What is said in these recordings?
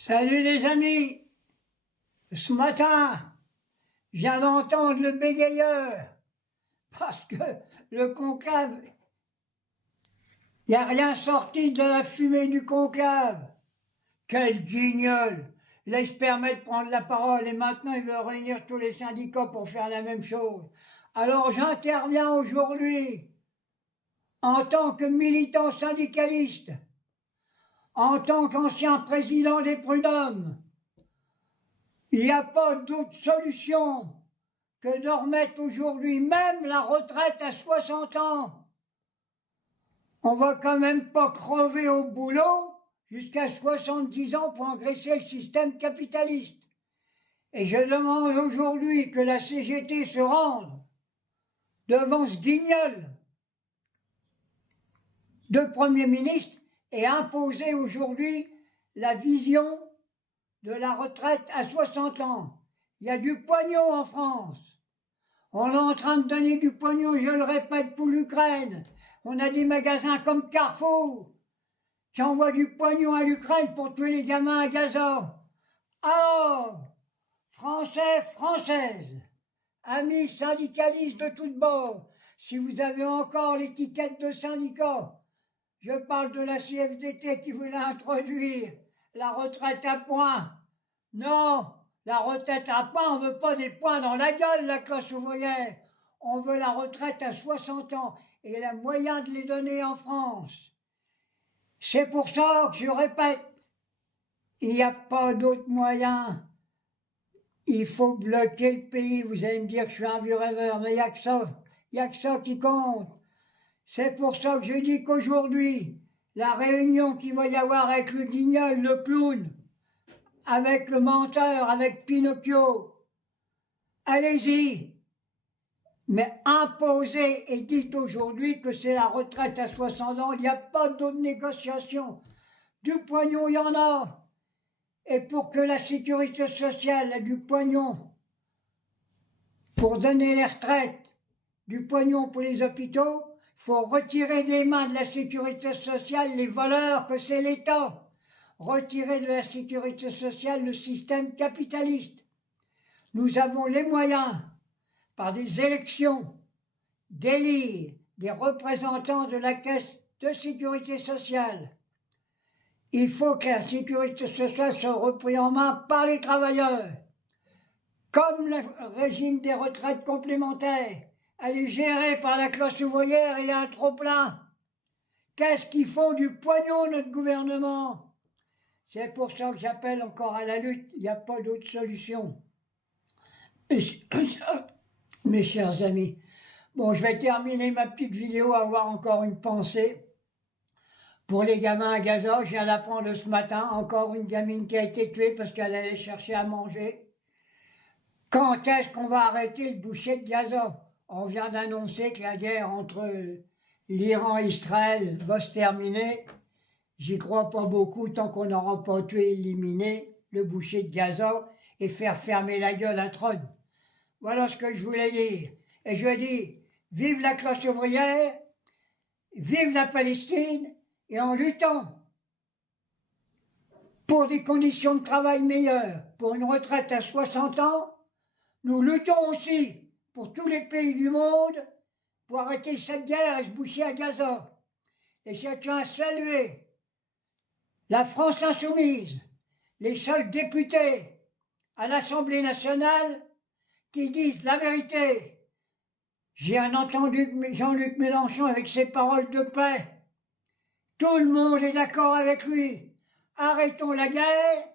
Salut les amis, ce matin, je viens d'entendre le bégayeur, parce que le conclave, il n'y a rien sorti de la fumée du conclave. Quel guignol! Là, il se permet de prendre la parole et maintenant il veut réunir tous les syndicats pour faire la même chose. Alors j'interviens aujourd'hui en tant que militant syndicaliste, en tant qu'ancien président des prud'hommes. Il n'y a pas d'autre solution que de remettre aujourd'hui même la retraite à 60 ans. On va quand même pas crever au boulot jusqu'à 70 ans pour engraisser le système capitaliste. Et je demande aujourd'hui que la CGT se rende devant ce guignol de Premier ministre et imposer aujourd'hui la vision de la retraite à 60 ans. Il y a du pognon en France. On est en train de donner du pognon, je le répète, pour l'Ukraine. On a des magasins comme Carrefour qui envoient du pognon à l'Ukraine pour tuer les gamins à Gaza. Alors, Français, Françaises, amis syndicalistes de toutes bords, si vous avez encore l'étiquette de syndicat, je parle de la CFDT qui voulait introduire la retraite à points. Non, la retraite à points, on ne veut pas des points dans la gueule, la classe ouvrière. On veut la retraite à 60 ans et il y a moyen de les donner en France. C'est pour ça que je répète, il n'y a pas d'autre moyen. Il faut bloquer le pays. Vous allez me dire que je suis un vieux rêveur, mais il n'y a que ça. Il n'y a que ça qui compte. C'est pour ça que je dis qu'aujourd'hui, la réunion qu'il va y avoir avec le guignol, le clown, avec le menteur, avec Pinocchio, allez-y. Mais imposez et dites aujourd'hui que c'est la retraite à 60 ans, il n'y a pas d'autre négociation. Du pognon, il y en a. Et pour que la sécurité sociale ait du pognon pour donner les retraites, du pognon pour les hôpitaux, il faut retirer des mains de la sécurité sociale les voleurs que c'est l'État. Retirer de la sécurité sociale le système capitaliste. Nous avons les moyens, par des élections, d'élire des représentants de la caisse de sécurité sociale. Il faut que la sécurité sociale soit reprise en main par les travailleurs. Comme le régime des retraites complémentaires, elle est gérée par la classe ouvrière et il y a un trop-plein. Qu'est-ce qu'ils font du pognon, notre gouvernement? C'est pour ça que j'appelle encore à la lutte, il n'y a pas d'autre solution. Mes chers amis, bon, je vais terminer ma petite vidéo, avoir encore une pensée. Pour les gamins à Gaza, je viens d'apprendre ce matin, encore une gamine qui a été tuée parce qu'elle allait chercher à manger. Quand est-ce qu'on va arrêter le boucher de Gaza? On vient d'annoncer que la guerre entre l'Iran et Israël va se terminer. J'y crois pas beaucoup tant qu'on n'aura pas tué et éliminé le boucher de Gaza et faire fermer la gueule à Trump. Voilà ce que je voulais dire. Et je dis, vive la classe ouvrière, vive la Palestine, et en luttant pour des conditions de travail meilleures, pour une retraite à 60 ans, nous luttons aussi pour tous les pays du monde pour arrêter cette guerre et se boucher à Gaza. Et je tiens à saluer la France insoumise, les seuls députés à l'Assemblée nationale qui disent la vérité. J'ai entendu Jean-Luc Mélenchon avec ses paroles de paix. Tout le monde est d'accord avec lui. Arrêtons la guerre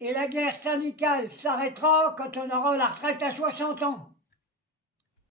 et la guerre syndicale s'arrêtera quand on aura la retraite à 60 ans.